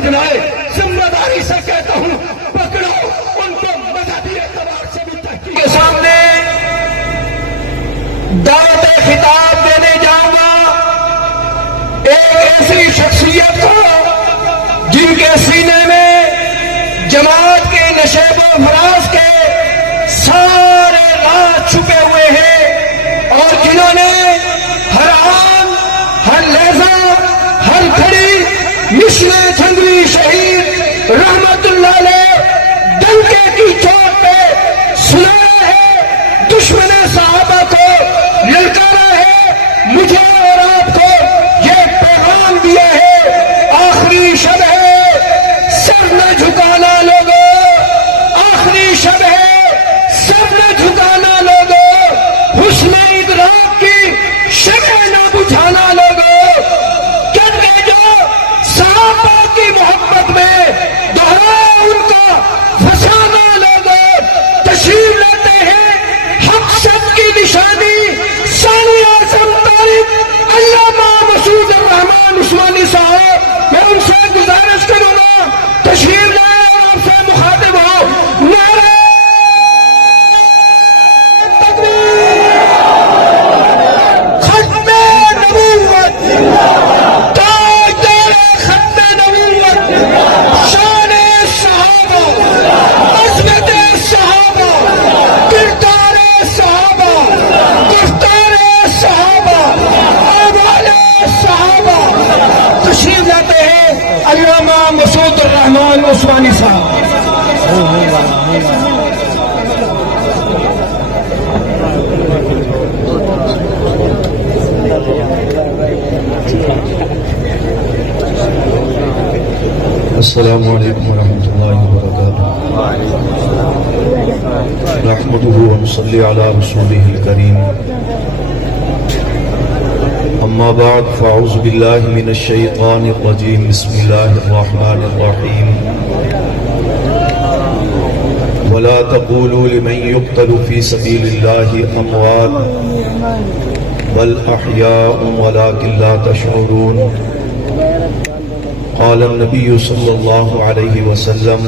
سمجھ لائے، ذمہ داری سے کہتا ہوں پکڑو ان کو مذہبی اعتبار سے بھی تحقیق کے سامنے دعوت خطاب دینے جاؤں گا ایک ایسی شخصیت کو جن کے سینے میں جماعت کے نشیب و فراز کے سارے راز چھپے ہوئے ہیں، اور جنہوں نے ہر آن، ہر لہجہ، ہر گھڑی مشن جھنگوی شہید رحمت اللہ علیہ ڈنکے کی چوٹ پہ سنایا ہے، دشمن صحابہ کو للکارا ہے، مجھے اور آپ کو یہ پیغام دیا ہے، آخری شب ہے سر نہ جھکانا لوگوں، آخری شب ہے سر نہ جھکانا لوگوں، حسن ادراک کی شمع نہ بجھانا لوگوں، کہتے جو صحابہ کی محبت میں دہراؤ ان کا فسانہ لوگوں، تشریف لیتے ہیں حق سچ کی نشانی ثانی اعظم طارق علامہ مسعود الرحمان عثمانی صاحب، میں ان سے گزارش کروں گا تشریف لائے اور آپ سے مخاطب ہو، نعرہ تکبیر، ختم نبوت، تاجدار ختم نبوت، شان صحابہ، عظمت صحابہ، کردار صحابہ، گفتار صحابہ، اعمال صحابہ، تشریف لاتے ہیں علامہ مسعود الرحمان عثمانی صاحب۔ السلام علیکم ورحمۃ اللہ وبرکاتہ۔ نحمده ونصلي على رسوله الكريم، اما بعد فاعوذ باللہ من الشیطان الرجیم، بسم اللہ الرحمن الرحیم۔ ولا تقولوا لمن يقتل في سبيل الله اموات بل احياء ولكن لا تشعرون۔ قال النبي صلى الله عليه وسلم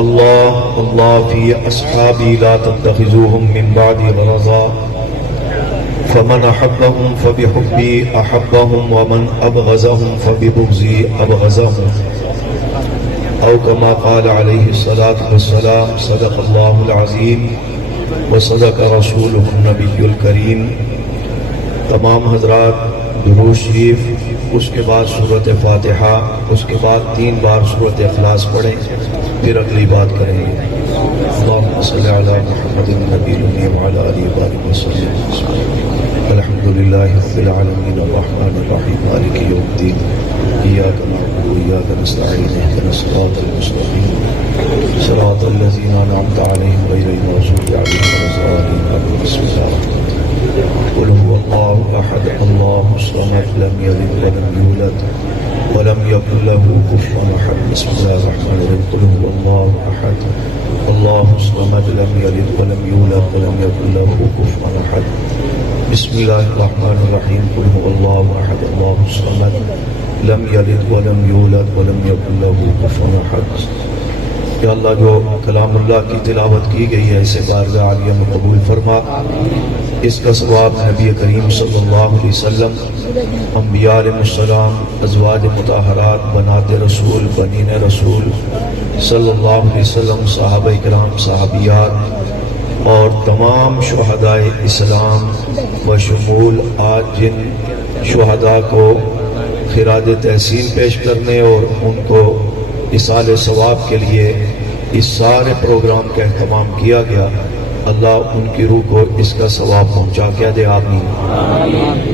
الله الله في أصحابي لا تتخذوهم من بعدي غرضا، فمن أحبهم فبحبي أحبهم ومن أبغضهم فببغضي أبغضهم، أو كما قال عليه الصلاة والسلام۔ صدق الله العظيم وصدق رسوله النبي الكريم۔ تمام حضرات درود شریف، اس کے بعد سورۃ فاتحہ، اس کے بعد 3 بار سورۃ اخلاص پڑھیں، پھر اگلی بات کریں گے۔ اللہم صلی علی محمد النبی الامی وعلی آلہ وصحبہ وسلم۔ الحمدللہ رب العالمین الرحمن الرحیم مالک یوم الدین، ایاک نعبد وایاک نستعین، اهدنا الصراط المستقیم صراط الذین انعمت علیہم غیر المغضوب علیہم ولا الضالین۔ بسم اللہ الرحمن الرحیم۔ قل هو الله احد الله الصمد لم يلد ولم يولد ولم يكن له كفوا احد۔ بسم الله الرحمن الرحيم۔ قل هو الله احد الله الصمد لم يلد ولم يولد ولم يكن له كفوا احد۔ بسم الله الرحمن الرحيم۔ قل هو الله احد الله الصمد لم يلد ولم يولد ولم يكن له كفوا احد۔ یا اللہ جو کلام اللہ کی تلاوت کی گئی ہے اسے بارگاہ عالیہ میں قبول فرما، اس کا ثواب نبی کریم صلی اللہ علیہ وسلم، انبیاء علیہ السلام، ازواج مطہرات، بنات رسول، بنین رسول صلی اللہ علیہ وسلم، صحابہ کرام، صحابیات اور تمام شہداء اسلام بشمول آج جن شہداء کو خراج تحسین پیش کرنے اور ان کو اصال ثواب کے لیے اس سارے پروگرام کا اہتمام کیا گیا، اللہ ان کی روح کو اس کا ثواب پہنچا کے دے، آمین۔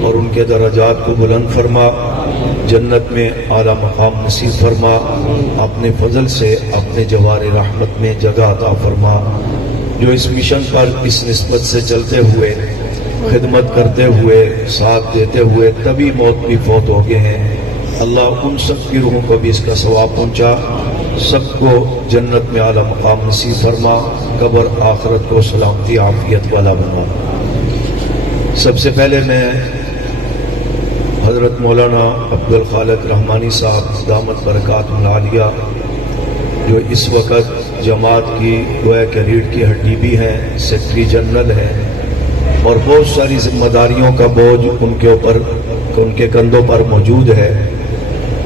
اور ان کے درجات کو بلند فرما، جنت میں اعلیٰ مقام نصیب فرما، اپنے فضل سے اپنے جوار رحمت میں جگہ عطا فرما۔ جو اس مشن پر اس نسبت سے چلتے ہوئے، خدمت کرتے ہوئے، ساتھ دیتے ہوئے تبھی موت بھی فوت ہو گئے ہیں، اللہ ان سب کی روحوں کو بھی اس کا ثواب پہنچا، سب کو جنت میں اعلیٰ مقام نصیب فرما، قبر آخرت کو سلامتی عافیت والا بنا۔ سب سے پہلے میں حضرت مولانا عبدالخالق رحمانی صاحب دامت برکاتہ العالیہ، جو اس وقت جماعت کی گویا کہ ریڑھ کی ہڈی بھی ہیں، سیکرٹری جنرل ہیں، اور بہت ساری ذمہ داریوں کا بوجھ ان کے کندھوں پر موجود ہے۔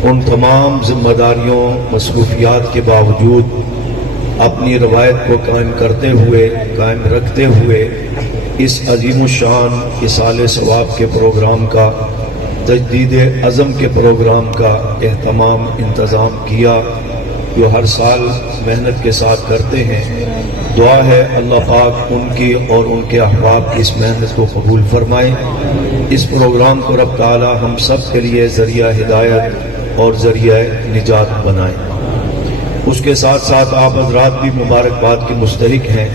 ان تمام ذمہ داریوں، مصروفیات کے باوجود اپنی روایت کو قائم رکھتے ہوئے اس عظیم الشان اصال ثواب کے پروگرام کا، تجدید عزم کے پروگرام کا اہتمام انتظام کیا، جو ہر سال محنت کے ساتھ کرتے ہیں۔ دعا ہے اللہ پاک ان کی اور ان کے احباب کی اس محنت کو قبول فرمائے۔ اس پروگرام کو رب تعالی ہم سب کے لیے ذریعہ ہدایت اور ذریعہ نجات بنائے۔ اس کے ساتھ ساتھ آپ حضرات بھی مبارکباد کے مستحق ہیں،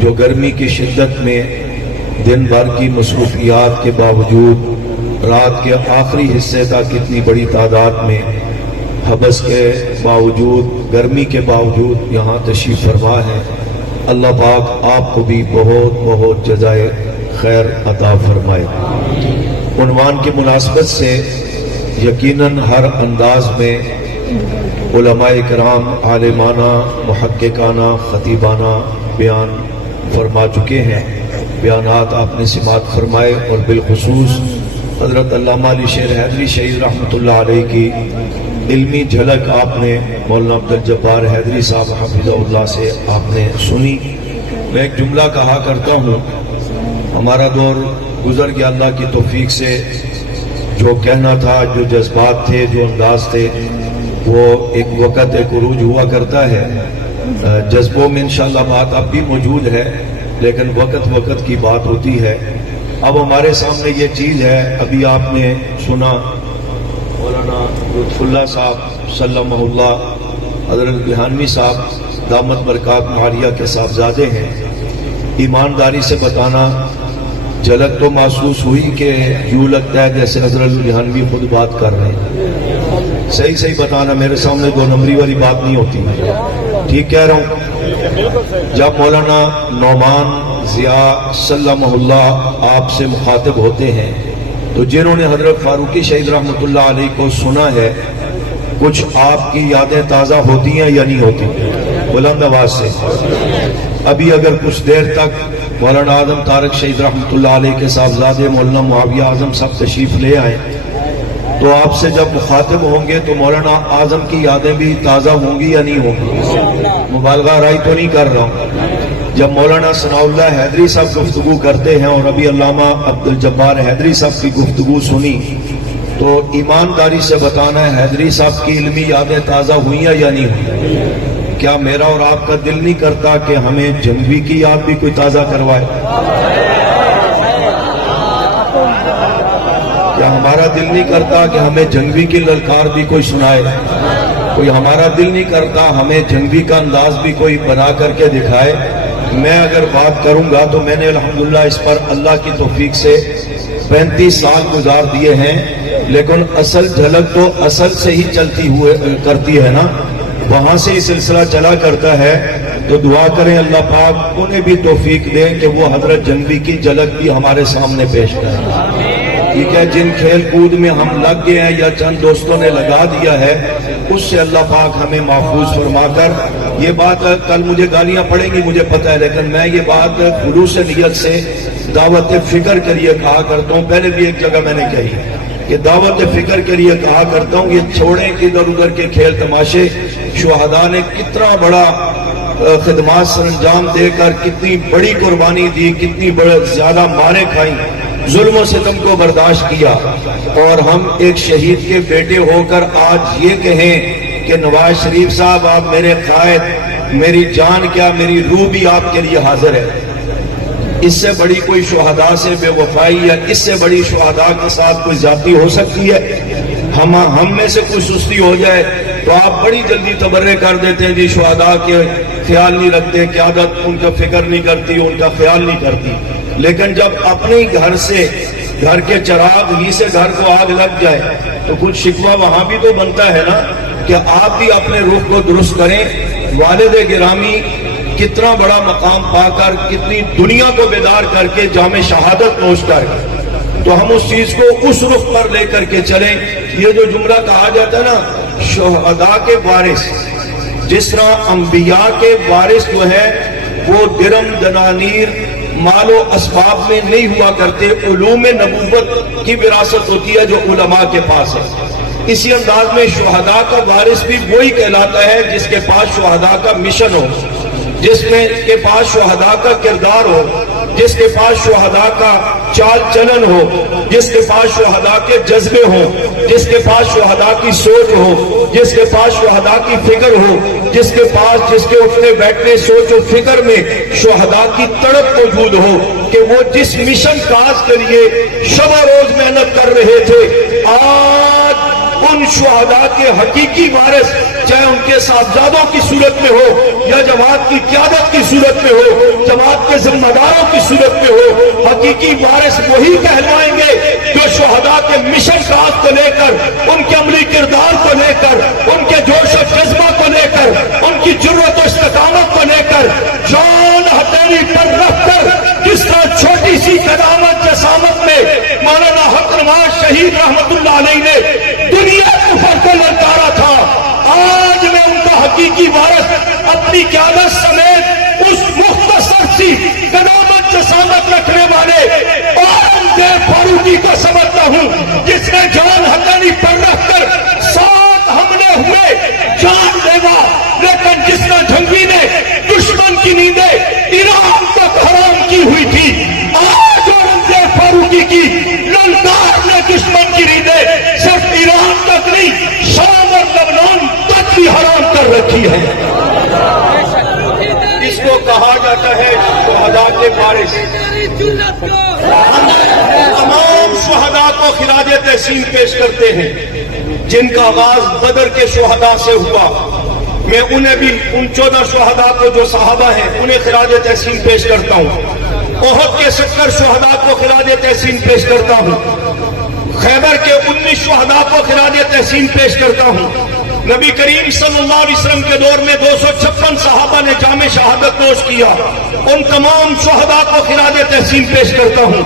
جو گرمی کی شدت میں دن بھر کی مصروفیات کے باوجود رات کے آخری حصے تک اتنی بڑی تعداد میں حبس کے باوجود، گرمی کے باوجود یہاں تشریف فرما ہے۔ اللہ پاک آپ کو بھی بہت بہت جزائے خیر عطا فرمائے۔ عنوان کی مناسبت سے یقیناً ہر انداز میں علماء کرام عالمانہ، محققانہ، خطیبانہ بیان فرما چکے ہیں، بیانات آپ نے سماعت فرمائے، اور بالخصوص حضرت علامہ علی شیر حیدری شہید رحمۃ اللہ علیہ کی علمی جھلک آپ نے مولانا عبدالجبار حیدری صاحب حفظہ اللہ سے آپ نے سنی۔ میں ایک جملہ کہا کرتا ہوں، ہمارا دور گزر گیا اللہ کی توفیق سے، جو کہنا تھا، جو جذبات تھے، جو انداز تھے، وہ ایک وقت ایک عروج ہوا کرتا ہے۔ جذبوں میں انشاءاللہ بات اب بھی موجود ہے، لیکن وقت کی بات ہوتی ہے۔ اب ہمارے سامنے یہ چیز ہے، ابھی آپ نے سنا مولانا لطف اللہ صاحب سلمہ اللہ، حضرت بہانوی صاحب دامت برکات عالیہ کے صاحبزادے ہیں۔ ایمانداری سے بتانا، جھلک تو محسوس ہوئی کہ یوں لگتا ہے جیسے حضرت بہانوی خود بات کر رہے ہیں۔ صحیح بتانا، میرے سامنے دو نمبری والی بات نہیں ہوتی، ٹھیک کہہ رہا ہوں۔ جب مولانا نعمان ضیاء سلمہ اللہ آپ سے مخاطب ہوتے ہیں، تو جنہوں نے حضرت فاروقی شہید رحمۃ اللہ علیہ کو سنا ہے، کچھ آپ کی یادیں تازہ ہوتی ہیں یا نہیں ہوتی؟ بلند آواز سے۔ ابھی اگر کچھ دیر تک مولانا اعظم طارق شہید رحمۃ اللہ علیہ کے صاحبزادے مولانا معاویہ اعظم سب تشریف لے آئیں، تو آپ سے جب مخاطب ہوں گے تو مولانا اعظم کی یادیں بھی تازہ ہوں گی یا نہیں ہوں گی؟ مبالغہ رائی تو نہیں کر رہا ہوں۔ جب مولانا ثناء اللہ حیدری صاحب گفتگو کرتے ہیں اور ابھی علامہ عبدالجبار حیدری صاحب کی گفتگو سنی، تو ایمانداری سے بتانا ہے حیدری صاحب کی علمی یادیں تازہ ہوئی یا نہیں ہوئی؟ کیا میرا اور آپ کا دل نہیں کرتا کہ ہمیں جنگوی کی یاد بھی کوئی تازہ کروائے؟ کیا ہمارا دل نہیں کرتا کہ ہمیں جنگوی کی للکار بھی کوئی سنائے؟ کوئی ہمارا دل نہیں کرتا ہمیں جنگوی کا انداز بھی کوئی بنا کر کے دکھائے؟ میں اگر بات کروں گا تو میں نے الحمدللہ اس پر اللہ کی توفیق سے 35 سال گزار دیے ہیں، لیکن اصل جھلک تو اصل سے ہی چلتی ہوئے کرتی ہے نا، وہاں سے ہی سلسلہ چلا کرتا ہے۔ تو دعا کریں اللہ پاک انہیں بھی توفیق دیں کہ وہ حضرت جنگوی کی جھلک بھی ہمارے سامنے پیش کریں۔ ٹھیک ہے، جن کھیل کود میں ہم لگ گئے ہیں یا چند دوستوں نے لگا دیا ہے، اس سے اللہ پاک ہمیں محفوظ فرما کر، یہ بات کل مجھے گالیاں پڑیں گی مجھے پتہ ہے، لیکن میں یہ بات خلوص نیت سے دعوت فکر کے لیے کہا کرتا ہوں۔ پہلے بھی ایک جگہ میں نے کہی کہ دعوت فکر کے لیے کہا کرتا ہوں، یہ چھوڑیں ادھر ادھر کے کھیل تماشے۔ شہداء نے کتنا بڑا خدمات سر انجام دے کر کتنی بڑی قربانی دی، کتنی بڑے زیادہ مارے کھائیں، ظلم و ستم کو برداشت کیا، اور ہم ایک شہید کے بیٹے ہو کر آج یہ کہیں کہ نواز شریف صاحب آپ میرے قائد، میری جان کیا میری روح بھی آپ کے لیے حاضر ہے۔ اس سے بڑی کوئی شہداء سے بے وفائی یا اس سے بڑی شہداء کے ساتھ کوئی زیادتی ہو سکتی ہے؟ ہم میں سے کوئی سستی ہو جائے تو آپ بڑی جلدی تبرے کر دیتے ہیں، جی شہداء کے خیال نہیں رکھتے، قیادت ان کا فکر نہیں کرتی، ان کا خیال نہیں کرتی۔ لیکن جب اپنے گھر سے، گھر کے چراغ ہی سے گھر کو آگ لگ جائے تو کچھ شکوہ وہاں بھی تو بنتا ہے نا، کہ آپ بھی اپنے رخ کو درست کریں۔ والد گرامی کتنا بڑا مقام پا کر، کتنی دنیا کو بیدار کر کے جام شہادت نوش کر تو ہم اس چیز کو اس رخ پر لے کر کے چلیں. یہ جو جملہ کہا جاتا ہے نا شہداء کے وارث، جس طرح انبیاء کے وارث جو ہے وہ درم دنانیر مال و اسباب میں نہیں ہوا کرتے، علوم نبوت کی وراثت ہوتی ہے جو علماء کے پاس ہے. اسی انداز میں شہداء کا وارث بھی وہی کہلاتا ہے جس کے پاس شہداء کا مشن ہو، جس میں کے پاس شہداء کا کردار ہو، جس کے پاس شہداء کا چال چلن ہو، جس کے پاس شہداء کے جذبے ہوں، جس کے پاس شہداء کی سوچ ہو، جس کے پاس شہداء کی فکر ہو، جس کے پاس جس کے اٹھنے بیٹھنے سوچ و فکر میں شہداء کی تڑپ موجود ہو کہ وہ جس مشن کاج کے لیے شب و روز محنت کر رہے تھے، آج ان شہداء کے حقیقی وارث چاہے ان کے صاحبزادوں کی صورت میں ہو یا جماعت کی قیادت کی صورت میں ہو، جماعت کے ذمہ داروں کی صورت میں ہو، حقیقی وارث وہی کہلائیں گے جو شہداء کے مشن کاج کو لے کر، ان کے عملی کردار کو لے کر، ان کے جوش و جذبہ کو لے کر، ان کی جرأت و استقامت کو لے کر، جان ہتھیلی پر رکھ کر جس طرح چھوٹی سی قدامت جسامت میں مولانا حق نواز شہید رحمت اللہ علیہ نے دنیا کفر کو للکارا تھا، آج میں ان کا حقیقی وارث اپنی قیادت سمیت اس مختصر سی قدامت جسامت رکھنے والے اورنگزیب فاروقی کو سمجھتا ہوں جس نے جان ہتھیلی پر رکھ کر ساتھ حملے ہوئے جان لیوا، لیکن جس نے جنگی نے دشمن کی نیندیں ایران تک حرام کی ہوئی تھی، آج اورنگزیب فاروقی کی للکار نے دشمن کی نیندیں صرف ایران تک نہیں شام اور لبنان تک بھی حرام کر رکھی ہے. اس کو کہا جاتا ہے شہداء کے وارث. تمام شہداء کو خراج تحسین پیش کرتے ہیں جن کا آغاز بدر کے شہداء سے ہوا. میں انہیں بھی ان 14 شہداء کو جو صحابہ ہیں انہیں خراج تحسین پیش کرتا ہوں. احد کے 70 شہداء کو خراج تحسین پیش کرتا ہوں. خیبر کے 19 شہداء کو خراج تحسین پیش کرتا ہوں. نبی کریم صلی اللہ علیہ وسلم کے دور میں 256 صحابہ نے جام شہادت نوش کیا، ان تمام شہداء کو خراج تحسین پیش کرتا ہوں.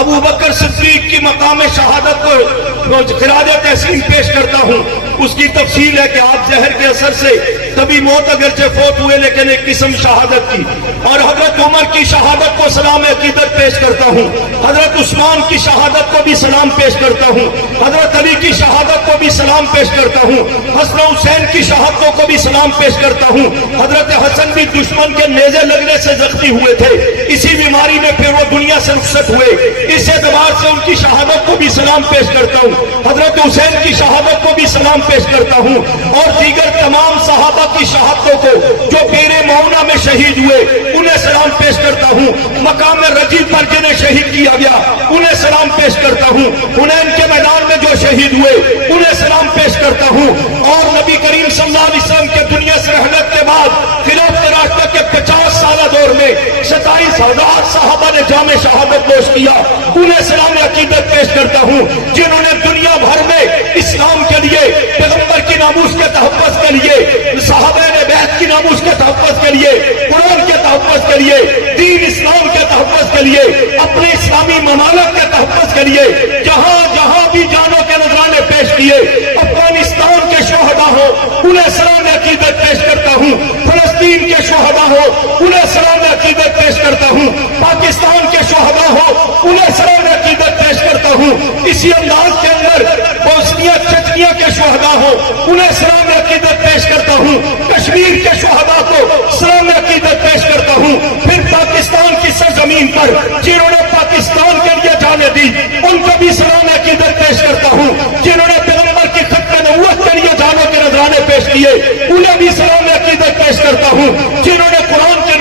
ابو بکر صدیق کی مقام شہادت کو خراج تحسین پیش کرتا ہوں. اس کی تفصیل ہے کہ آپ زہر کے اثر سے کبھی موت اگرچہ فوت ہوئے لیکن ایک قسم شہادت کی. اور حضرت عمر کی شہادت کو سلام عقیدت پیش کرتا ہوں. حضرت عثمان کی شہادت کو بھی سلام پیش کرتا ہوں. حضرت علی کی شہادت کو بھی سلام پیش کرتا ہوں. حسن حسین کی شہادتوں کو بھی سلام پیش کرتا ہوں. حضرت حسن بھی دشمن کے نیزے لگنے سے زخمی ہوئے تھے، اسی بیماری میں پھر وہ دنیا سے رخصت ہوئے، اس اعتبار سے ان کی شہادت کو بھی سلام پیش کرتا ہوں. حضرت حسین کی شہادت کو بھی سلام پیش کرتا ہوں. اور دیگر تمام صحابہ کی شہادتوں کو جو بیر معونہ میں شہید ہوئے انہیں سلام پیش کرتا ہوں. مقام رجی پر جنہیں شہید کیا گیا انہیں سلام پیش کرتا ہوں. حنین کے میدان میں جو شہید ہوئے انہیں سلام پیش کرتا ہوں. اور نبی کریم صلی اللہ علیہ وسلم کے دنیا سے رحلت کے بعد خلافت راشدہ کے 50 سالہ دور میں 27,000 صحابہ نے جام شہادت نوش کیا، انہیں سلام عقیدت پیش کرتا ہوں. جنہوں نے دنیا بھر میں اسلام کے لیے، پیغمبر کی ناموس کے تحفظ کے لیے، صحابہ نے بیعت کی ناموس کے تحفظ کے لیے، قرآن کے تحفظ کے لیے، دین اسلام کے تحفظ کے لیے، اپنے اسلامی ممالک کے تحفظ کے لیے جہاں جہاں بھی جانوں کے نذرانے پیش کیے. افغانستان کے شہداء ہو انہیں سلام عقیدت پیش کرتا ہوں. فلسطین کے شہداء ہو انہیں سلام عقیدت پیش کرتا ہوں. پاکستان کے شہداء ہو انہیں سلام عقیدت پیش کرتا ہوں. اسی انداز کے اندر بوسنیا چچنیا کے شہداء ہو انہیں سلام عقیدت پیش کرتا ہوں. کشمیر کے شہداء کو سلام عقیدت پیش کرتا ہوں. پھر پاکستان کی سرزمین پر جنہوں نے پاکستان کے لیے جانیں دی ان کو بھی سلام عقیدت پیش کرتا ہوں. جنہوں نے پیغمبر کی ختم نبوت کے لیے جانوں کے نذرانے پیش کیے انہیں بھی سلام عقیدت پیش کرتا ہوں. جنہوں نے قرآن کے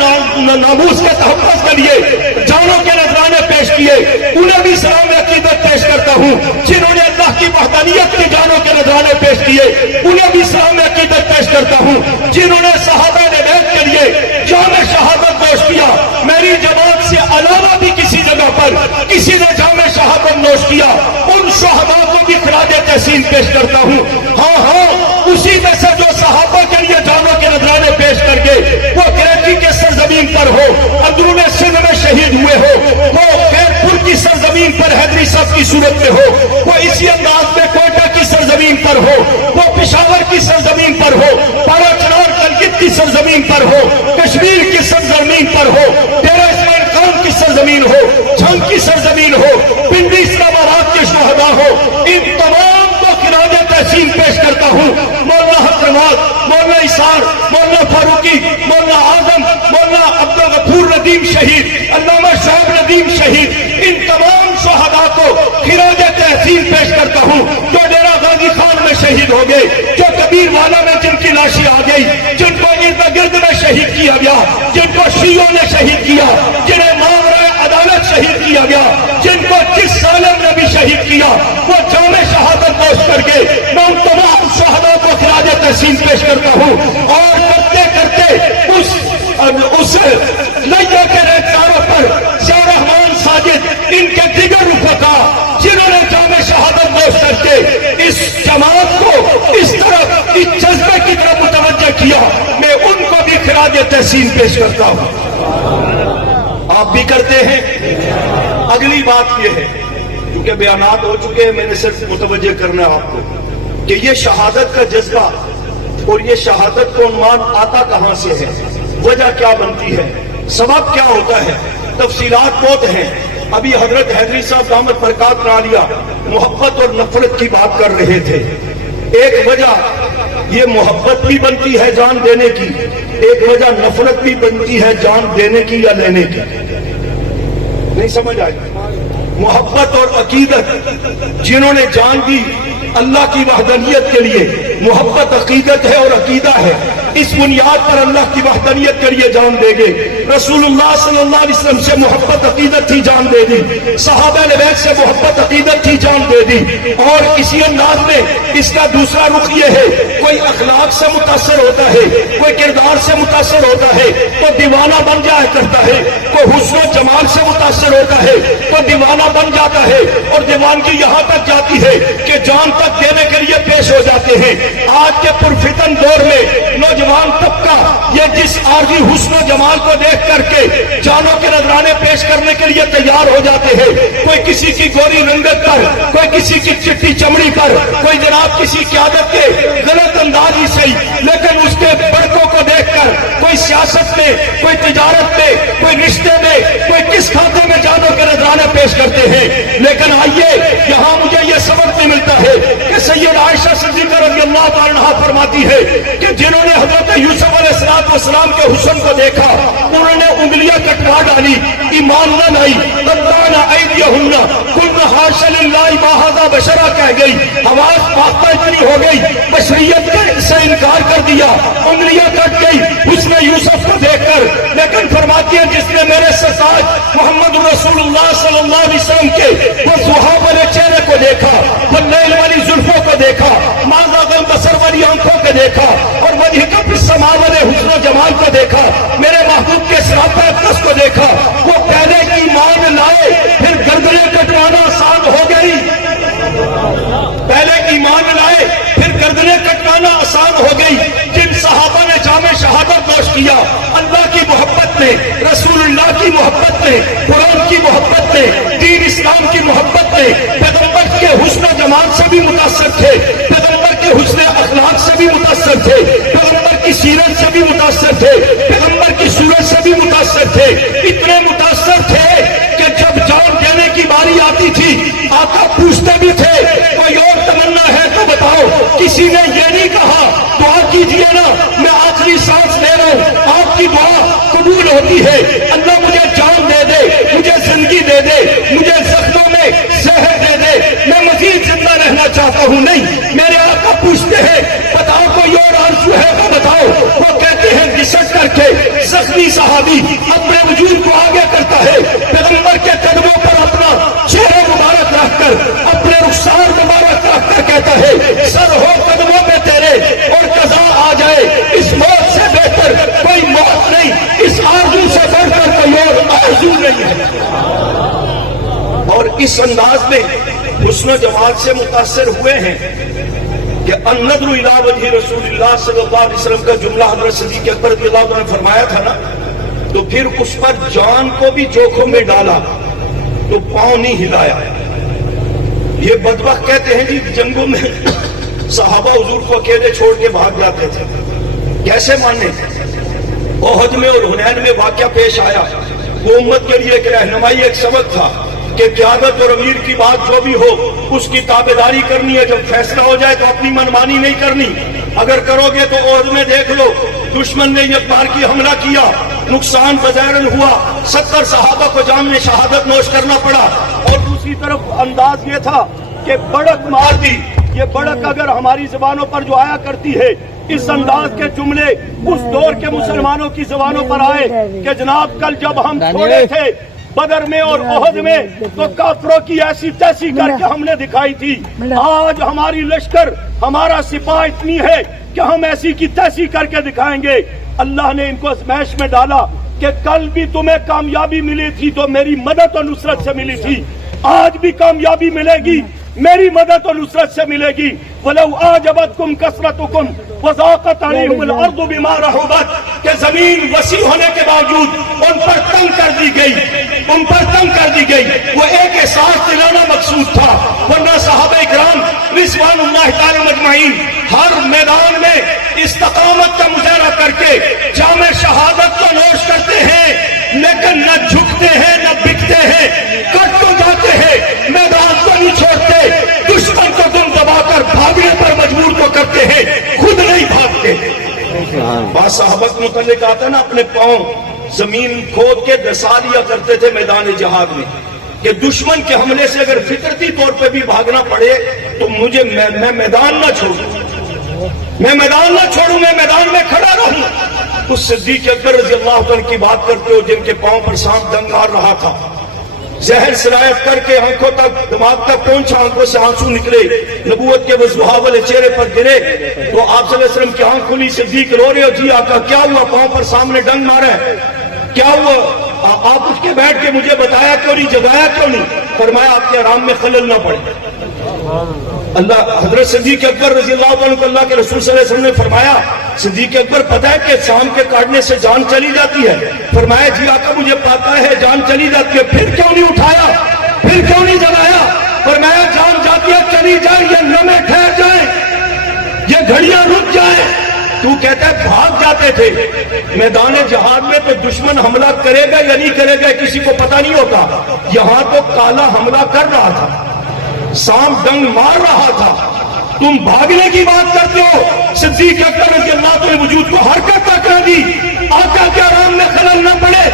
ناموس کے تحفظ کے لیے جانوں کے نذرانے پیش کیے انہیں بھی سلام عقیدت پیش کرتا ہوں. جنہوں نے اللہ کی وحدانیت کے جانوں کے نذرانے پیش کیے انہیں بھی سلام عقیدت پیش کرتا ہوں. جنہوں نے صحابہ نے بیعت کے لیے جام شہادت نوش کیا، میری جماعت سے علاوہ بھی کسی جگہ پر کسی نے جام شہادت نوش کیا، ان شہداء کو بھی خراج تحسین پیش کرتا ہوں. ہاں اسی میں سے جو صحابہ کے لیے جانوں کے نذرانے پیش کر کے وہ کراچی کے سرزمین پر ہو، اندرون سندھ میں شہید ہوئے ہو، وہ خیر پور کی سرزمین سرزمین پر حیدری صاحب کی صورت میں ہو، وہ اسی انداز میں کوئٹہ کی سرزمین پر ہو، وہ پشاور کی سرزمین پر ہو، پارا چنار کلکت کی سرزمین پر ہو، کشمیر کی سرزمین پر ہو، ڈیرہ اسماعیل خان کی سرزمین ہو، جھنگ کی سرزمین ہو، پنڈی اسلام آباد کے شہداء ہو، ان تمام کو خراج تحسین پیش کرتا ہوں۔ مولانا حضرات، مولانا اسار، مولانا فاروقی، مولانا اعظم، مولانا عبدالغفور ندیم شہید، علامہ شعیب ندیم شہید، ان تمام شہداء کو خراج تحسین پیش کرتا ہوں جو ڈیرہ غازی خان میں شہید ہو گئے، جو کبیر والا میں جن کی لاشیں آ گئی، جن کو ارد گرد میں شہید کیا گیا، جن کو شیعوں نے شہید کیا، جنہیں ماورائے عدالت شہید کیا گیا، جن کو جس سالم نے بھی شہید کیا، وہ جامع شہادت نوش کر کے میں ان تمام شہداء کو خراج تحسین پیش کرتا ہوں۔ اور کرتے کرتے اس لیا کے ریتاروں پر ضیاء الرحمان ساجد، ان کے دیگر رفقا جنہوں نے جامع شہادت نوش کر کے اس جماعت کو اس طرف اس جذبے کی طرف متوجہ کیا، میں ان کو بھی خراج تحسین پیش کرتا ہوں۔ آپ بھی کرتے ہیں۔ اگلی بات یہ ہے، کیونکہ بیانات ہو چکے ہیں، میں نے صرف متوجہ کرنا ہے آپ کو کہ یہ شہادت کا جذبہ اور یہ شہادت کا عنوان آتا کہاں سے ہے، وجہ کیا بنتی ہے، سبب کیا ہوتا ہے، تفصیلات بہت ہیں۔ ابھی حضرت حیدری صاحب دامت برکات عالیہ محبت اور نفرت کی بات کر رہے تھے۔ ایک وجہ یہ محبت بھی بنتی ہے جان دینے کی، ایک وجہ نفرت بھی بنتی ہے جان دینے کی یا لینے کی۔ نہیں سمجھ آئی؟ محبت اور عقیدت، جنہوں نے جان دی اللہ کی وحدانیت کے لیے، محبت عقیدت ہے اور عقیدہ ہے، اس بنیاد پر اللہ کی وحدانیت کے لیے جان دے گے۔ رسول اللہ صلی اللہ علیہ وسلم سے محبت عقیدت تھی، جان دے دی۔ صحابہ بیت سے محبت عقیدت تھی، جان دے دی۔ اور اسی انداز میں اس کا دوسرا رخ یہ ہے، کوئی اخلاق سے متاثر ہوتا ہے، کوئی کردار سے متاثر ہوتا ہے تو دیوانہ بن جایا کرتا ہے، کوئی حسن و جمال سے متاثر ہوتا ہے تو دیوانہ بن جاتا ہے، اور دیوانگی یہاں تک جاتی ہے کہ جان تک دینے کے لیے پیش ہو جاتے ہیں۔ آج کے پرفتن دور میں نوجوان طبقہ یہ جس عارضی حسن و جمال کو دیکھ کر کے جانوں کے نذرانے پیش کرنے کے لیے تیار ہو جاتے ہیں، کوئی کسی کی گوری رنگت پر، کوئی کسی کی چٹی چمڑی پر، کوئی جناب کسی قیادت کے غلط انداز ہی صحیح، لیکن اس کے برقوں کو دیکھ کر کوئی سیاست میں، کوئی تجارت میں، کوئی رشتے میں، کوئی کس کھاتے میں جانوں کے نذرانے پیش کرتے ہیں۔ لیکن آئیے یہاں مجھے یہ سبق بھی ملتا ہے کہ سید عائشہ صدیقہ رضی اللہ تعالیٰ عنہا فرماتی ہے کہ جنہوں نے حضرت یوسف علیہ السلام کے حسن کو دیکھا، انہوں نے انگلیاں کٹوا ڈالی، ایمان نہ لائی، قطعن ایدیہن قلن حاش للہ ما ھذا بشرا کہہ گئی، حواس پاختہ اتنی ہو گئی، بشریت سے انکار کر دیا، انگلیاں کٹ گئی حسن یوسف کو دیکھ کر۔ لیکن فرماتی ہے جس نے میرے سرتاج محمد رسول اللہ صلی اللہ علیہ وسلم کے وہ سہاگ والے چہرے کو دیکھا، وہ لیل والی زلفوں کو دیکھا، ماذا غل بصر والی آنکھوں کو دیکھا، اور وجہ کا السما والے حسن و جمال کو دیکھا، میرے محبوب کے صراط اقدس کو دیکھا، وہ پہلے ایمان لائے پھر گردنیں کٹوانا آسان ہو گئی، پہلے ایمان لائے پھر گردنیں کٹوانا آسان ہو گئی۔ جن صحابہ نے جامع شہادت نوش کیا، اللہ کی محبت میں، رسول اللہ کی محبت میں، قرآن کی محبت میں، دین اسلام کی محبت میں، پیغمبر کے حسن و جمال سے بھی متاثر تھے، پیغمبر کے حسن اخلاق سے بھی متاثر تھے، پیغمبر کی سیرت سے بھی متاثر تھے، پیغمبر کی صورت سے بھی متاثر تھے، اتنے متاثر تھے کہ جب جان دینے کی باری آتی تھی آقا پوچھتے بھی تھے کوئی اور تمنا ہے تو بتاؤ، کسی نے یہ نہیں کہا دعا کیجئے نا میں آخری سانس لے رہا ہوں، آپ کی دعا قبول ہوتی ہے، اللہ مجھے جان دے دے، مجھے زندگی دے دے، مجھے زخموں میں زہر دے دے، میں مزید زندہ رہنا چاہتا ہوں، نہیں، میرے آقا پوچھتے ہیں بتاؤ کوئی اور آرزو ہے تو بتاؤ، وہ کہتے ہیں گھسٹ کر کے زخمی صحابی اپنے وجود کو آگے کرتا ہے، پیغمبر کے قدموں پر اپنا چہرہ مبارک رکھ کر، اپنے رخسار مبارک رکھ کر کہتا ہے سر ہو قدموں پہ تیرے اور قضا آ جائے، اس موت سے بہتر کوئی موت نہیں، اس آرزو سے بڑھ کر کوئی اور آرزو نہیں ہے۔ اور اس انداز میں حسن و جمال سے متاثر ہوئے ہیں کہ النظر الی وجہ رسول اللہ صلی اللہ علیہ وسلم کا جملہ حضرت صدیق اکبر رضی اللہ عنہ نے فرمایا تھا نا، تو پھر اس پر جان کو بھی جوکھوں میں ڈالا، اور جان کو بھی قربان کر دیا۔ اور اس انداز میں حسن و جمال سے متاثر ہوئے ہیں کہ النظر الی وجہ رسول اللہ صلی اللہ علیہ وسلم کا جملہ حضرت صدیق اکبر رضی اللہ عنہ نے فرمایا تھا نا، تو پھر اس پر جان کو بھی جوکھوں میں ڈالا، تو پاؤں نہیں ہلایا. یہ بدبخت کہتے ہیں جی جنگوں میں صحابہ حضور کو اکیلے چھوڑ کے بھاگ جاتے تھے. کیسے مانے؟ احد میں اور حنین میں واقعہ پیش آیا. وہ امت کے لیے ایک رہنمائی، ایک سبق تھا کہ قیادت اور امیر کی بات جو بھی ہو اس کی تابعداری کرنی ہے. جب فیصلہ ہو جائے تو اپنی منمانی نہیں کرنی. اگر کرو گے تو احد میں دیکھ لو، دشمن نے ایک بار کی حملہ کیا، نقصان بظاہر ہوا، 70 صحابہ کو جام شہادت نوش کرنا پڑا. اور دوسری طرف انداز یہ تھا کہ بڑک مار دی. یہ بڑک اگر ہماری زبانوں پر جو آیا کرتی ہے، اس انداز کے جملے اس دور کے مسلمانوں کی زبانوں پر آئے کہ جناب کل جب ہم چھوڑے تھے بدر میں اور احد میں تو کافروں کی ایسی تیسی کر کے ہم نے دکھائی تھی. آج ہماری لشکر، ہمارا سپاہ اتنی ہے کہ ہم ایسی کی تیسی کر کے دکھائیں گے. اللہ نے ان کو ازمائش میں ڈالا کہ کل بھی تمہیں کامیابی ملی تھی تو میری مدد و نصرت سے ملی تھی، آج بھی کامیابی ملے گی میری مدد و نصرت سے ملے گی. وَلَوْ أَعْجَبَتْكُمْ كَثْرَتُكُمْ وَضَاقَتْ عَلَيْهِمُ الْأَرْضُ بِمَا رَحُبَتْ کہ زمین وسیع ہونے کے باوجود ان پر تنگ کر دی گئی. وہ ایک احساس دلانا مقصود تھا. ورنہ صحابہ کرام رضوان اللہ تعالی مجمعین ہر میدان میں استقامت کا مظاہرہ کر کے جام شہادت کو نوش کرتے ہیں، لیکن نہ جھکتے ہیں نہ بکتے ہیں. کٹ تو جاتے ہیں، میدان کو نہیں چھوڑتے. دشمن کو تم دبا کر بھاگنے پر مجبور تو کرتے ہیں، خود نہیں بھاگتے. بعض صحابہ کے متعلق آتا ہے نا، اپنے پاؤں زمین کھود کے دسا لیا کرتے تھے میدان جہاد میں کہ دشمن کے حملے سے اگر فطرتی طور پہ بھی بھاگنا پڑے تو میں میدان نہ چھوڑوں، میں میدان میں کھڑا رہوں. اس صدیق اکبر رضی اللہ عنہ کی بات کرتے ہو جن کے پاؤں پر سانپ ڈنگ مار رہا تھا، زہر سرایت کر کے آنکھوں تک دماغ تک پہنچا، آنکھوں سے آنسو نکلے، نبوت کے وضحا والے چہرے پر گرے تو آپ صلی اللہ علیہ وسلم کی آنکھ کھلی. صدیق رو رہے ہو، جی آقا کیا ہوا؟ پاؤں پر سامنے ڈنگ مارا ہے، کیا ہوا؟ آپ اٹھ کے بیٹھ کے مجھے بتایا کیوں نہیں، جگایا کیوں نہیں؟ فرمایا آپ کے آرام میں خلل نہ پڑے. اللہ حضرت صدیق اکبر رضی اللہ عنہ کو اللہ کے رسول صلی اللہ علیہ وسلم نے فرمایا، صدیق اکبر پتہ ہے کہ سانپ کے کاٹنے سے جان چلی جاتی ہے؟ فرمایا جی آقا مجھے پتا ہے جان چلی جاتی ہے. پھر کیوں نہیں اٹھایا، پھر کیوں نہیں جگایا؟ فرمایا جان جاتی ہے چلی جائے، یہ لمحے ٹھہر جائیں، یہ گھڑیاں رک جائیں. تو کہتا ہے بھاگ جاتے تھے میدان جہاد میں تو دشمن حملہ کرے گا یا نہیں کرے گا کسی کو پتہ نہیں ہوتا. یہاں تو کالا حملہ کر رہا تھا، سانپ ڈنگ مار رہا تھا، تم بھاگنے کی بات کرتے ہو. صدیق اکبر رضی اللہ عنہ نے وجود کو حرکت تک کر دی، آقا کے آرام میں خلل نہ پڑے.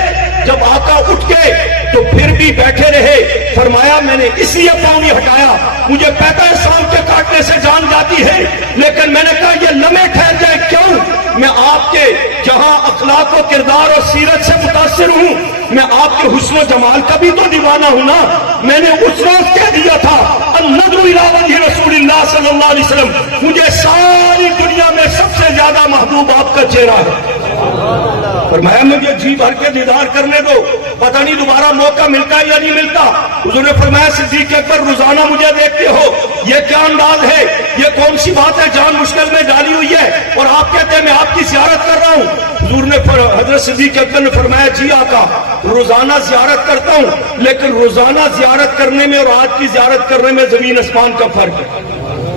جب آقا اٹھ گئے تو پھر بھی بیٹھے رہے. فرمایا میں نے اس لیے پاؤں نہیں ہٹایا، مجھے پتا ہے سانپ کے کاٹنے سے جان جاتی ہے، لیکن میں نے کہا یہ لمحے ٹھہر جائے. کیوں؟ میں آپ کے جہاں اخلاق و کردار اور سیرت سے متاثر ہوں، میں آپ کے حسن و جمال کا بھی تو دیوانہ ہوں نا. میں نے اس روز کہہ دیا تھا النظر الی وجہ رسول اللہ صلی اللہ علیہ وسلم، مجھے ساری دنیا میں سب سے زیادہ محبوب آپ کا چہرہ ہے. فرمایا مجھے جی بھر کے دیدار کرنے دو، پتہ نہیں دوبارہ موقع ملتا ہے یا نہیں ملتا. حضور نے فرمایا صدیق اکبر روزانہ مجھے دیکھتے ہو، یہ کیا انداز ہے، یہ کون سی بات ہے، جان مشکل میں ڈالی ہوئی ہے اور آپ کہتے ہیں میں آپ کی زیارت کر رہا ہوں. حضور نے حضرت صدیق اکبر نے فرمایا جی آقا روزانہ زیارت کرتا ہوں، لیکن روزانہ زیارت کرنے میں اور آج کی زیارت کرنے میں زمین اسمان کا فرق ہے.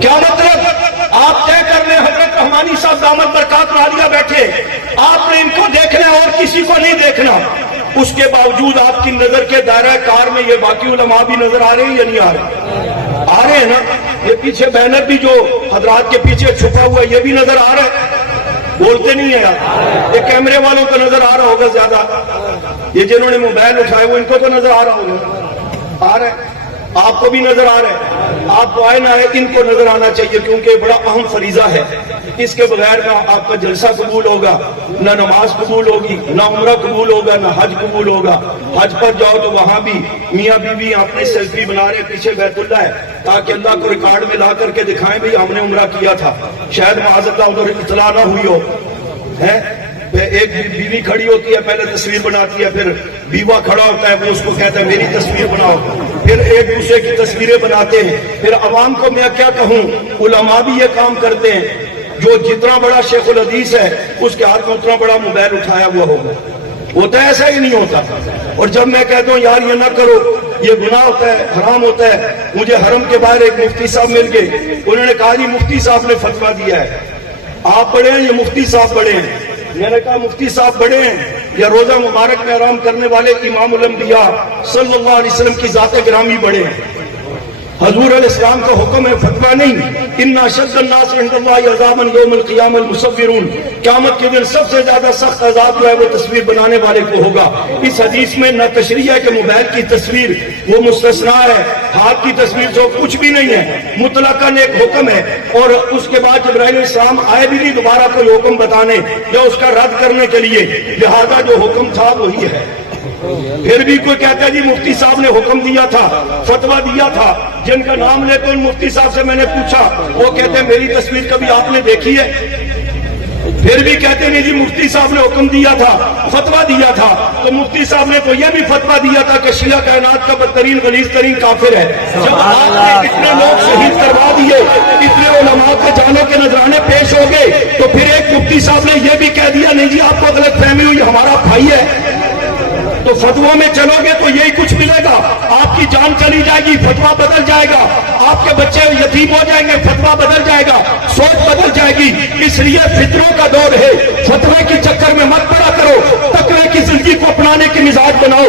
کیا مطلب؟ آپ طے کر لیں، حضرت رحمانی صاحب دامت برکات عالیہ بیٹھے، آپ نے ان کو دیکھنا ہے اور کسی کو نہیں دیکھنا. اس کے باوجود آپ کی نظر کے دائرہ کار میں یہ باقی علماء بھی نظر آ رہے ہیں یا نہیں آ رہے؟ آ رہے ہیں نا. یہ پیچھے بینر بھی جو حضرات کے پیچھے چھپا ہوا ہے یہ بھی نظر آ رہا ہے، بولتے نہیں ہیں یار. یہ کیمرے والوں کو نظر آ رہا ہوگا زیادہ، یہ جنہوں نے موبائل اٹھائے وہ ان کو تو نظر آ رہا ہوگا. آ رہا ہے، آپ کو بھی نظر آ رہا ہے. آپ کو آئے نہ آئے ان کو نظر آنا چاہیے کیونکہ بڑا اہم فریضہ ہے. اس کے بغیر نہ آپ کا جلسہ قبول ہوگا، نہ نماز قبول ہوگی، نہ عمرہ قبول ہوگا، نہ حج قبول ہوگا. حج پر جاؤ تو وہاں بھی میاں بیوی اپنے سیلفی بنا رہے، پیچھے بیت اللہ ہے تاکہ اللہ کو ریکارڈ میں لا کر کے دکھائیں بھی ہم نے عمرہ کیا تھا. شاید معاذ اللہ ادھر اطلاع نہ ہوئی ہو. ایک بیوی کھڑی ہوتی ہے، پہلے تصویر بناتی ہے، پھر بیوہ کھڑا ہوتا ہے، وہ اس کو کہتا ہے میری تصویر بناؤ، پھر ایک دوسرے کی تصویریں بناتے ہیں. پھر عوام کو میں کیا کہوں، علماء بھی یہ کام کرتے ہیں. جو جتنا بڑا شیخ الحدیث ہے اس کے ہاتھ میں اتنا بڑا موبائل اٹھایا ہوا ہوگا. ہوتا ہے ایسا ہی نہیں ہوتا. اور جب میں کہتا ہوں یار یہ نہ کرو یہ گناہ ہوتا ہے، حرام ہوتا ہے. مجھے حرم کے باہر ایک مفتی صاحب مل گئے، انہوں نے کہا جی مفتی صاحب نے فتویٰ دیا ہے، آپ بڑے ہیں یا مفتی صاحب بڑے ہیں؟ میں نے کہا مفتی صاحب بڑے ہیں یا روزہ مبارک میں آرام کرنے والے امام الانبیاء صلی اللہ علیہ وسلم کی ذات گرامی بڑے ہیں؟ حضور علیہ السلام کا حکم ہے، فتویٰ نہیں. ان اشد الناس عند اللہ عذابا یوم القیامہ المصورون، قیامت کے دن سب سے زیادہ سخت عذاب جو ہے وہ تصویر بنانے والے کو ہوگا. اس حدیث میں نہ تشریح ہے کہ موبائل کی تصویر وہ مستثنا ہے، ہاتھ کی تصویر جو کچھ بھی نہیں ہے، مطلقاً ایک حکم ہے. اور اس کے بعد جبرائیل علیہ السلام آئے بھی نہیں دوبارہ کوئی حکم بتانے یا اس کا رد کرنے کے لیے، لہذا جو حکم تھا وہی ہے. پھر بھی کوئی کہتا ہے جی مفتی صاحب نے حکم دیا تھا، فتویٰ دیا تھا، جن کا نام لے تو ان مفتی صاحب سے میں نے پوچھا، وہ کہتے ہیں میری تصویر کبھی آپ نے دیکھی ہے؟ پھر بھی کہتے ہیں جی مفتی صاحب نے حکم دیا تھا، فتویٰ دیا تھا. تو مفتی صاحب نے تو یہ بھی فتویٰ دیا تھا کہ شیعہ کائنات کا بدترین غلیظ ترین کافر ہے. جب آپ نے اتنے لوگ شہید کروا دیے، اتنے علماء کے جانوں کے نذرانے پیش ہو گئے، تو پھر ایک مفتی صاحب نے یہ بھی کہہ دیا نہیں جی آپ کو غلط فہمی ہوئی، ہمارا بھائی ہے. تو فتویٰ میں چلو گے تو یہی کچھ ملے گا، آپ کی جان چلی جائے گی، فتویٰ بدل جائے گا، آپ کے بچے یتیم ہو جائیں گے، فتویٰ بدل جائے گا، سوچ بدل جائے گی. اس لیے فتنوں کا دور ہے، فتوے کے چکر میں مت پڑا کرو، تقوی کی زندگی کو اپنانے کی مزاج بناؤ.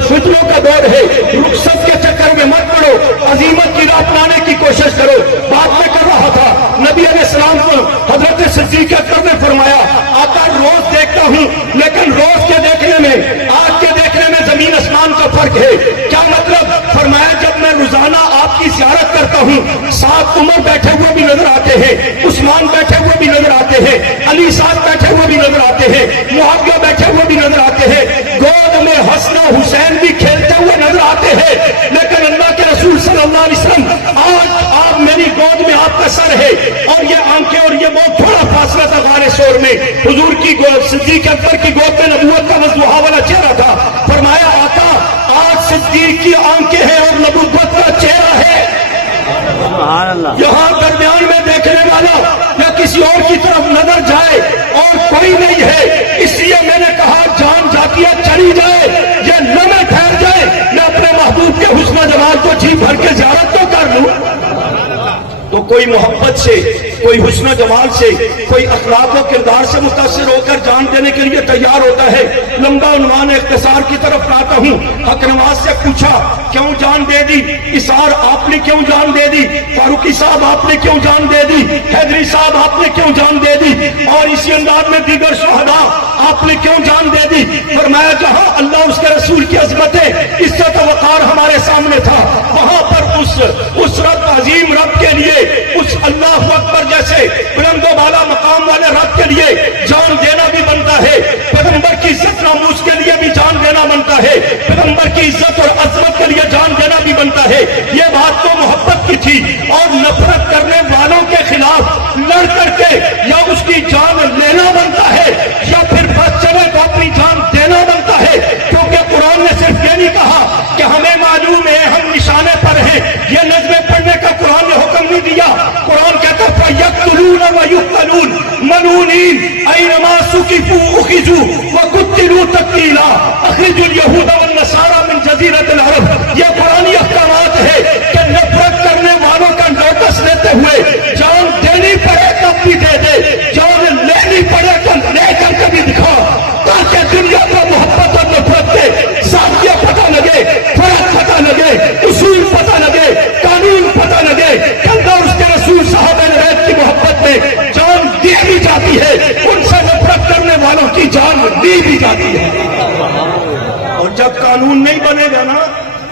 فتنوں کا دور ہے، رخصت کے چکر میں مت پڑو، عزیمت کی راہ اپنانے کی کوشش کرو. بات میں کر رہا تھا، نبی علیہ السلام کو حضرت صدیق اکبر نے فرمایا آقا روز دیکھتا ہوں لیکن روز کے دیکھنے میں آج کے دیکھنے میں زمین آسمان کا فرق ہے. کیا مطلب؟ فرمایا جب میں روزانہ آپ کی زیارت کرتا ہوں، ساتھ عمر بیٹھے ہوئے بھی نظر آتے ہیں، عثمان بیٹھے ہوئے بھی نظر آتے ہیں، علی صاحب بیٹھے ہوئے بھی نظر آتے ہیں، معاویہ بیٹھے ہوئے بھی نظر آتے ہیں، گود میں حسن حسین بھی کھیلتے ہوئے نظر آتے ہیں. لیکن اللہ کے رسول صلی اللہ علیہ وسلم آج آپ میری گود میں آپ کا سر ہے اور یہ آنکھیں اور یہ بہت تھوڑا فاصلہ تھا غار سور میں. حضور کی گود، صدیق اکبر کی گود میں نبوت کا وضوحا والا چہرہ تھا. فرمایا آقا آج صدیق کی آنکھیں ہیں اور نبوت کا چہرہ ہے. یہاں درمیان میں دیکھنے والا یا کسی اور کی طرف نظر جائے اور کوئی نہیں ہے. اس لیے میں نے کہا جان جاتی ہے چلی جائے، یہ لمحے ٹھہر جائے، میں اپنے محبوب کے حسن جمال کو جی بھر کے زیارت تو کر لوں. تو کوئی محبت سے، کوئی حسن و جمال سے، کوئی اخلاق و کردار سے متاثر ہو کر جان دینے کے لیے تیار ہوتا ہے. لمبا عنوان اختصار کی طرف لاتا ہوں. حق نواز سے پوچھا کیوں جان دے دی؟ اسار آپ نے کیوں جان دے دی؟ فاروقی صاحب آپ نے کیوں جان دے دی؟ حیدری صاحب آپ نے کیوں جان دے دی؟ اور اسی انداز میں دیگر شہداء آپ نے کیوں جان دے دی؟ فرمایا جہاں اللہ اس کے رسول کی عظمتیں، عزت و وقار ہمارے سامنے تھا، وہاں پر اس رب عظیم رب کے لیے، اس اللہ اکبر جیسے بلند و بالا مقام والے رب کے لیے جان دینا بھی بنتا ہے. پیغمبر کی عزت ناموس کے لیے بھی جان دینا بنتا ہے، پیغمبر کی عزت اور عظمت کے لیے جان دینا بھی بنتا ہے. یہ بات تو محبت کی تھی. اور نفرت کرنے والوں کے خلاف لڑ کر کے یا اس کی جان لینا بنتا ہے یا پھر بس چلے تو اپنی جان دینا بنتا ہے. کیونکہ قرآن نے صرف یہ نہیں کہا کہ ہمیں معلوم ہے ہم نشانے پر ہیں، یہ نظمیں پڑھنے کا قرآن نے حکم نہیں دیا. قرآن کہتا ہے فَيَقْتُلُونَ وَيُقْتَلُونَ مَلْعُونِينَ أَيْنَمَا ثُقِفُوا أُخِذُوا وَقُتِّلُوا تَقْتِيلًا أَخْرِجُوا الْيَهُودَ وَالنَّصَارَىٰ مِنْ جَزِيرَةِ الْعَرَبِ. یہ قرآنی احکامات ہے کہ نفرت کرنے والوں کا نوٹس لیتے ہوئے جان دینی پڑے تب بھی دے دے، جان لینی پڑے تو لے کر کے بھی دکھا، تاکہ دنیا کو محبت اور نفرت کے زاویہ پتہ لگے، فرق پتہ لگے، اصول پتہ لگے، قانون پتہ لگے کہ اللہ اس کے رسول صحابہ بیت کی محبت میں جان دی بھی جاتی ہے، ان سے نفرت کرنے والوں کی جان دی بھی جاتی ہے. اور جب قانون نہیں بنے گا نا،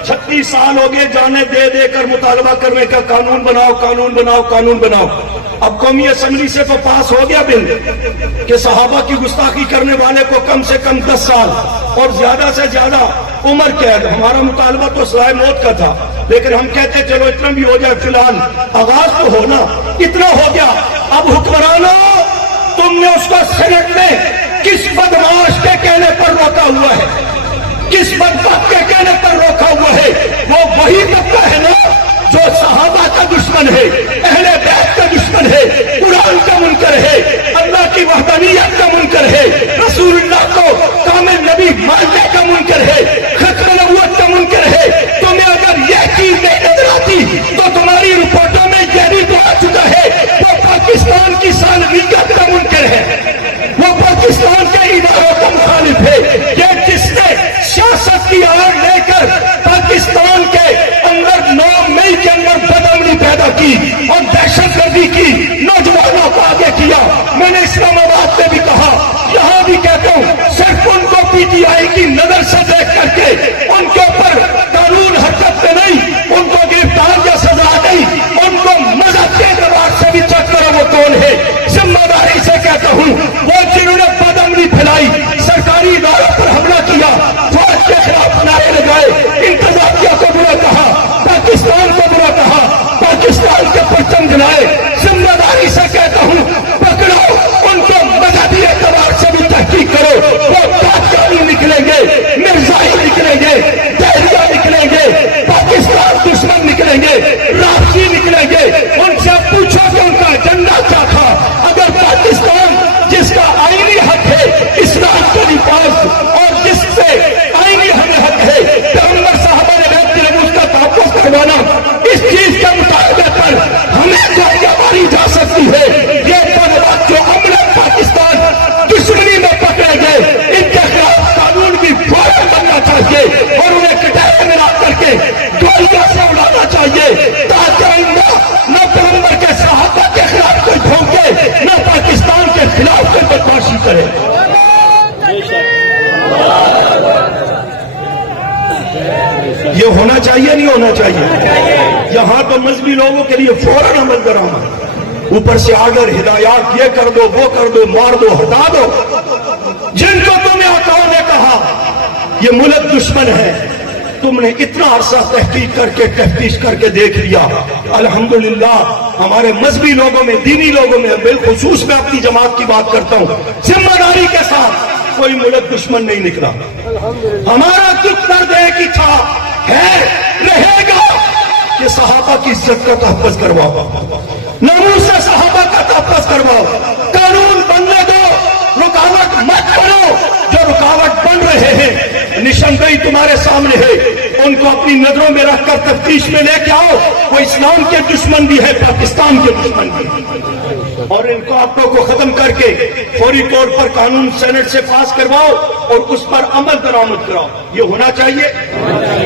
36 سال ہو گئے جانے دے دے کر مطالبہ کرنے کا قانون بناؤ قانون بناؤ قانون بناؤ. اب قومی اسمبلی سے تو پاس ہو گیا بل کہ صحابہ کی گستاخی کرنے والے کو کم سے کم 10 سال اور زیادہ سے زیادہ عمر قید. ہمارا مطالبہ تو سزائے موت کا تھا، لیکن ہم کہتے چلو اتنا بھی ہو جائے، فی الحال آغاز تو ہونا. اتنا ہو گیا. اب حکمرانوں تم نے اس کو سینٹ میں کس بدماش کے کہنے پر روکا ہوا ہے، کس بدبخت کے کہنے پر روکا ہوا ہے؟ وہ وہی طبقہ ہے نا جو صحابہ کا دشمن ہے، اہل بیت کا دشمن ہے، قرآن کا منکر ہے، اللہ کی وحدانیت کا منکر ہے، رسول اللہ کو کامل نبی ماننے کا منکر ہے، ختم نبوت کا منکر ہے. تمہیں کی اور دہشت گردی کی نوجوانوں کو آگے کیا. میں نے اسلام آباد میں بھی کہا, یہاں بھی کہتا ہوں, صرف ان کو پی ٹی آئی کی نظر سے دیکھ کر کے ان کے اوپر قانون حرکت میں نہیں, ان کو گرفتار یا سزا نہیں, ان کو مذہب کے اعتبار سے بھی چیک کرو وہ کون ہے. ذمہ داری سے کہتا ہوں, وہ جنہوں نے بدعملی پھیلائی, سرکاری اداروں پر حملہ کیا, فوج کے خلاف نعرے لگائے, انتظامیہ کو برا کہا, پاکستان کو برا کہا, پاکستان کے پرچم جلائے, ذمہ داری سے کہتا ہوں, پکڑو ان کو, مذہبی اعتبار سے بھی تحقیق کرو. وہ قادیانی نکلیں گے, مرزائی نکلیں گے, دہریہ نکلیں گے, پاکستان دشمن نکلیں گے, رافضی نکلیں گے. ان سے پوچھو کہ ان کا ایجنڈا کیا تھا. اگر پاکستان جس کا آئینی حق ہے اسلام کے نفاذ, اور جس سے آئینی ہمیں حق ہے پیغمبر صحابہ نے بیت المقدس کا تحفظ کروانا, اس چیز کے مطالبے پر ہمیں جاریہ ماری جا سکتی ہے. یہ طالبات جو عملہ پاکستان دشمنی میں پکڑے گئے, ان کے خلاف قانون بھی فوراً بننا چاہیے اور انہیں کٹہرے میں لا کر کے گولیوں سے اڑانا چاہیے, تاکہ آئندہ نہ پیغمبر کے صحابہ کے خلاف کوئی بھونکے, نہ پاکستان کے خلاف کوئی بدماشی کرے. یہ ہونا چاہیے نہیں ہونا چاہیے. یہاں تو مذہبی لوگوں کے لیے فوراً عمل کرانا, اوپر سے آگر ہدایات, یہ کر دو, وہ کر دو, مار دو, ہٹا دو. جن کو تمہیں آقاؤں نے کہا یہ ملک دشمن ہے, تم نے اتنا عرصہ تحقیق کر کے تفتیش کر کے دیکھ لیا. الحمدللہ ہمارے مذہبی لوگوں میں, دینی لوگوں میں, بالخصوص میں اپنی جماعت کی بات کرتا ہوں, ذمہ داری کے ساتھ کوئی ملک دشمن نہیں نکلا. ہمارا دکھ درد ایک ہی تھا, ہے, رہے گا, کہ صحابہ کی عزت کا تحفظ کرواؤ, ناموس صحابہ کا تحفظ کرواؤ. قانون بننے دو, رکاوٹ مت کرو. جو رکاوٹ بن رہے ہیں, نشاندہی تمہارے سامنے ہے, ان کو اپنی نظروں میں رکھ کر تفتیش میں لے کے آؤ. وہ اسلام کے دشمن بھی ہے, پاکستان کے دشمن بھی, اور ان رکاوٹوں کو ختم کر کے فوری طور پر قانون سینٹ سے پاس کرواؤ اور اس پر عمل درآمد کراؤ. یہ ہونا چاہیے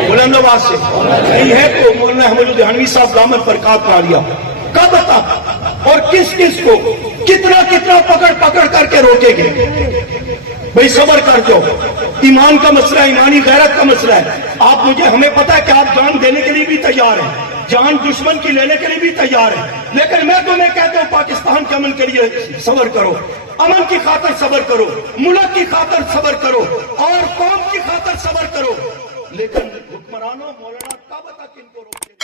بلند آواز سے. نہیں ہے تو مولانا احمد دہانوی صاحب دامت پر کاٹ پا لیا. کب تک اور کس کس کو کتنا کتنا پکڑ پکڑ کر کے روکے گے؟ بھئی صبر کر دو. ایمان کا مسئلہ, ایمانی غیرت کا مسئلہ ہے. آپ مجھے, ہمیں پتا ہے کہ آپ جان دینے کے لیے بھی تیار ہیں, جان دشمن کی لینے کے لیے بھی تیار ہیں, لیکن میں تمہیں کہتا ہوں پاکستان کے امن کے لیے صبر کرو, امن کی خاطر صبر کرو, ملک کی خاطر صبر کرو, اور قوم کی خاطر صبر کرو. لیکن حکمرانوں, مولانا کب تک ان کو روکے؟